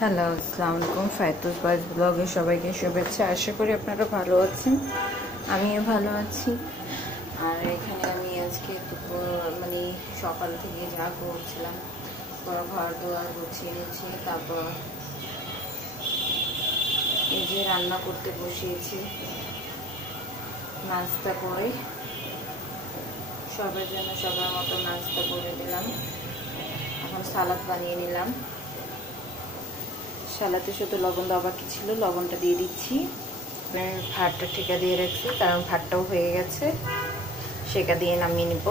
Hello, আসসালামু আলাইকুম। ফায়তুস boys ব্লগে সবাইকে শুভেচ্ছা। আশা করি আপনারা ভালো আছেন, আমিও ভালো আছি। আর এখানে আমি আজকে মানে সকাল থেকে যা করছিলাম, ঘর দুয়ার গুছিয়ে নিয়েছি, তারপর এই যে রান্না করতে বসিয়েছি। নাস্তা করে সবার জন্য সবার মতো নাস্তা করে দিলাম। এখন সালাদ বানিয়ে নিলাম। সালাতে শুধু লবণ দেওয়া বাকি ছিল, লবণটা দিয়ে দিচ্ছি। ভাতটা ঠিকা দিয়ে রাখছি, কারণ ভাতটাও হয়ে গেছে, সেটা দিয়ে নামিয়ে নেব।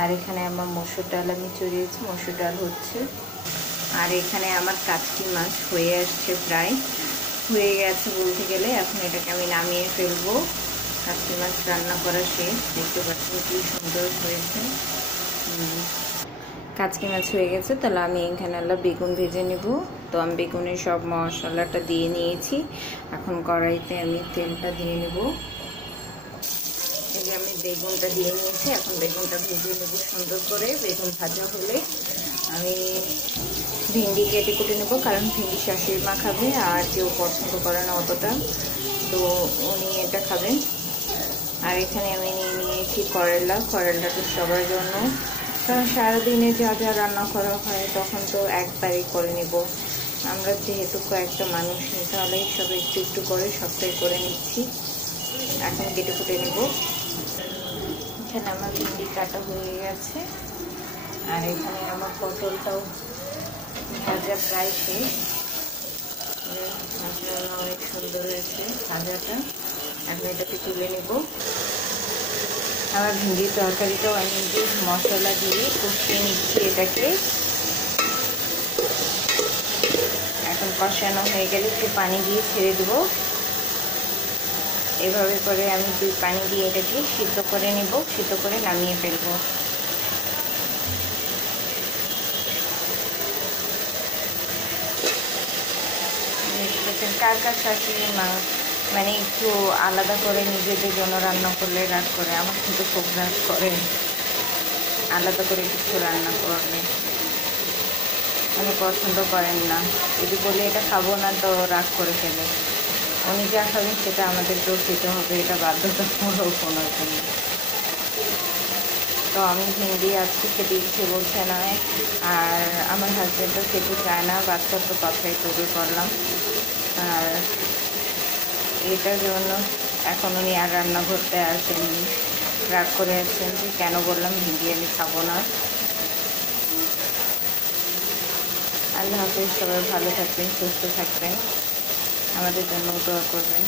আর এখানে আমার মসুর ডাল আমি চড়িয়েছি, মসুর ডাল হচ্ছে। আর এখানে আমার কাচকি মাছ হয়ে আসছে, প্রায় হয়ে গেছে বলতে গেলে। এখন এটাকে আমি নামিয়ে ফেলবো। কাচকি মাছ রান্না করা শেষ, দেখতে পাচ্ছি কি সুন্দর হয়েছে। কাচকি মাছ হয়ে গেছে, তাহলে আমি এখানে বেগুন ভেজে নেব। তো আমি বেগুনের সব মশলাটা দিয়ে নিয়েছি। এখন কড়াইতে আমি তেলটা দিয়ে নেব। এই যে আমি বেগুনটা দিয়ে নিয়েছি, এখন বেগুনটা ভেজে নেব সুন্দর করে। বেগুন ভাজা হলে আমি ভিন্ডি কেটে কুটে নেব, কারণ ভিন্ডি শাশুড়ি মা খাবে, আর কেউ পছন্দ করে না অতটা, তো উনি এটা খাবেন। আর এখানে আমি নিয়ে নিয়েছি করলা তো সবার জন্য, কারণ সারাদিনে যা যা রান্না করা হয় তখন তো একবারই করে নেব। আমরা যেহেতু কয়েকটা মানুষ নিই, তাহলে সব একটু একটু করে সবটাই করে নিচ্ছি। এখন কেটে কুটে নেব। এখানে আমার ভিন্ডি কাটা হয়ে গেছে, আর এখানে আমার পটলটাও ভাজা প্রায় শেষ। অনেক সুন্দর হয়েছে ভাজাটা। এখন এটাকে তুলে নেব। আমার ভিন্ডির তরকারিটাও আমি যে মশলা দিয়ে কষিয়ে নিচ্ছি এটাকে। এখন কষানো হয়ে গেলে একটু পানি দিয়ে ছেড়ে দেবো। এভাবে করে আমি পানি দিয়ে এটাকে সিদ্ধ করে নেব, সিদ্ধ করে নামিয়ে ফেলবো। কার কার শাশুড়ি মা মানে একটু আলাদা করে নিজেদের জন্য রান্না করলে রাগ করে, আমার কিন্তু খুব রাগ করে আলাদা করে কিছু রান্না করলে। উনি পছন্দ করেন না, যদি বলি এটা খাবো না তো রাগ করে ফেলে। উনি যা খাবেন সেটা আমাদেরকেও খেতে হবে, এটা বাধ্যতামূলক ওনার জন্য। তো আমি ভিন্ডি আজকে খেতে ইচ্ছে বলছে না, আর আমার হাজব্যান্ডও খেতে চায় না। বাচ্চার তো কথাই তৈরি করলাম, আর এটার জন্য এখন উনি আর রান্না করতে আসেননি, রাগ করে আছেন যে কেন বললাম ভিন্ডি আমি খাবো না। আল্লাহ হাফেজ, সবাই ভালো থাকবেন, সুস্থ থাকবেন, আমাদের জন্য দোয়া করবেন।